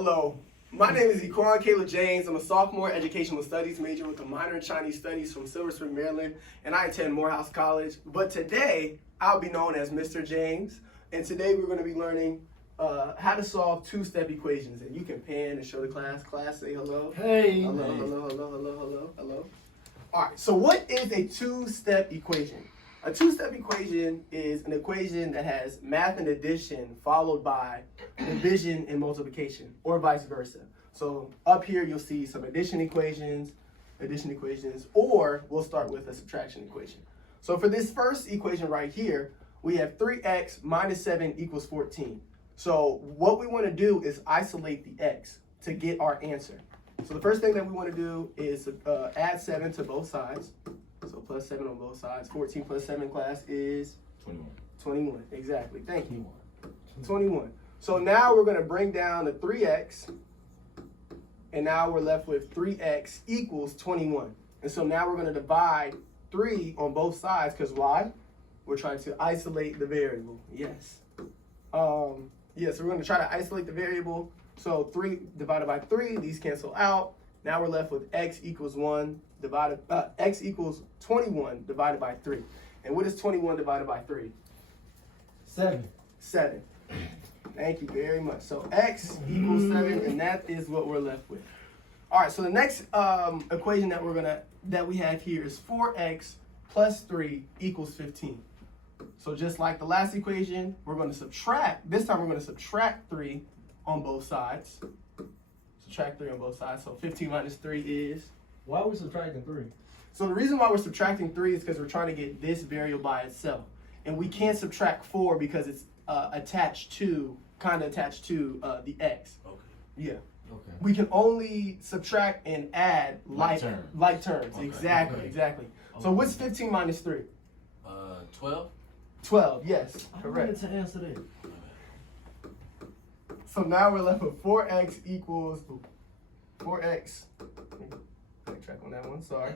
Hello, my name is Equan Caleb James. I'm a sophomore educational studies major with a minor in Chinese studies from Silver Spring, Maryland, and I attend Morehouse College. But today, I'll be known as Mr. James, and today we're going to be learning how to solve two-step equations. And you can pan and show the class. Class, say hello. Hey. Hello, hello, hello, hello, hello, hello. All right, so what is a two-step equation? A two-step equation is an equation that has math and addition followed by division and multiplication, or vice versa. So up here you'll see some addition equations, or we'll start with a subtraction equation. So for this first equation right here, we have 3x minus 7 equals 14. So what we want to do is isolate the x to get our answer. So the first thing that we want to do is add 7 to both sides. So plus 7 on both sides. 14 plus 7, class, is? 21. 21, exactly. Thank you. 21. So now we're going to bring down the 3x, and now we're left with 3x equals 21. And so now we're going to divide 3 on both sides, because why? We're trying to isolate the variable. Yes. So we're going to try to isolate the variable. So 3 divided by 3, these cancel out. Now we're left with x equals 1 divided, x equals 21 divided by 3. And what is 21 divided by 3? 7. 7. Thank you very much. So x equals 7, and that is what we're left with. All right, so the next equation that we have here is 4x plus 3 equals 15. So just like the last equation, we're going to subtract. This time we're going to subtract 3 on both sides. Subtract 3 on both sides. So 15 minus 3 is? Why are we subtracting 3? So the reason why we're subtracting 3 is because we're trying to get this variable by itself. And we can't subtract 4 because it's kind of attached to the x. Okay. Yeah. Okay. We can only subtract and add like terms. Okay. Exactly, Okay. exactly. Okay. So what's 15 minus 3? 12. 12, yes, I correct. wanted to answer that. So now we're left with 4x equals 4x. Backtrack on that one, sorry.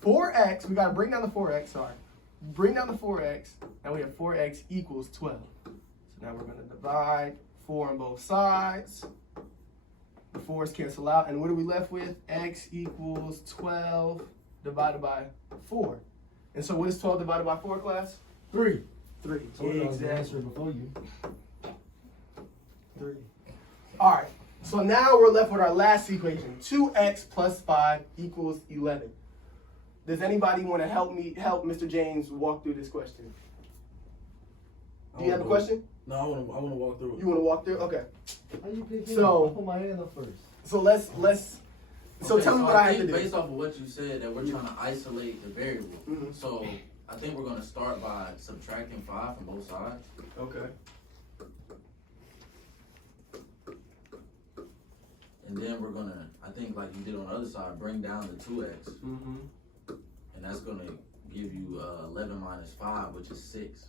4x, we gotta bring down the 4x, sorry. Bring down the 4x, now we have 4x equals 12. So now we're gonna divide 4 on both sides. The 4's cancel out, and what are we left with? X equals 12 divided by 4. And so what is 12 divided by 4, class? 3. 3. So I was answering before you. 3. All right, so now we're left with our last equation. 2x plus 5 equals 11. Does anybody want to help Mr. James walk through this question? Do you have a question? No, I want to walk through it. You want to walk through? Okay. How you pick So- I put my hand up first. So let's so Okay, tell me what I have to think do. Based off of what you said, that we're trying to isolate the variable. Mhm. So I think we're going to start by subtracting 5 from both sides. Okay. And then we're going to, I think like you did on the other side, bring down the 2x. Mm-hmm. And that's going to give you 11 minus 5, which is 6.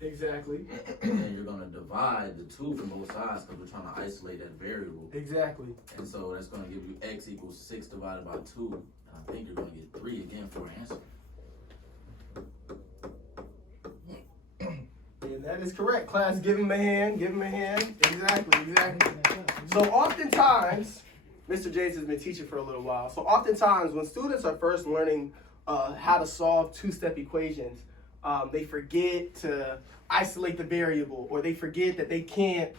Exactly. And then you're going to divide the 2 from both sides because we're trying to isolate that variable. Exactly. And so that's going to give you x equals 6 divided by 2. And I think you're going to get 3 again for an answer. And that is correct. Class, give him a hand. Give him a hand. Exactly. So oftentimes, Mr. James has been teaching for a little while. So oftentimes, when students are first learning how to solve two-step equations, they forget to isolate the variable, or they forget that they can't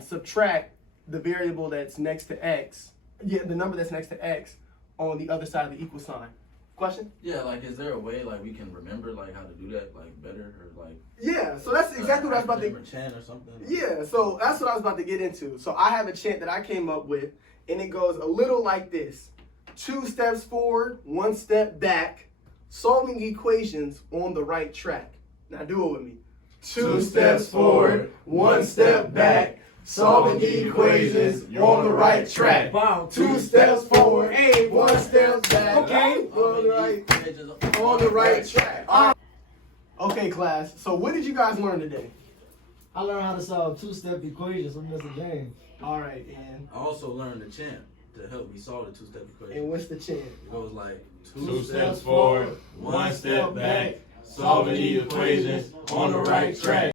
subtract the variable that's next to x, the number that's next to x on the other side of the equal sign. Question? Yeah, like, is there a way, like, we can remember, like, how to do that, like, better, or, like... Yeah, so that's exactly what I was about to... Or chant or something? Yeah, so that's what I was about to get into. So I have a chant that I came up with, and it goes a little like this. 2 steps forward, 1 step back, solving equations on the right track. Now do it with me. 2 steps forward, 1 step back, solving the equations on the right track. Wow. 2 steps forward, 1 step back. Okay, on the right track. Okay, class. So what did you guys learn today? I learned how to solve two-step equations from Mr. James. All right, and I also learned the chant to help me solve the two-step equation. and what's the chant? It goes like 2 steps forward, 1 step back, solving the equations on the right track.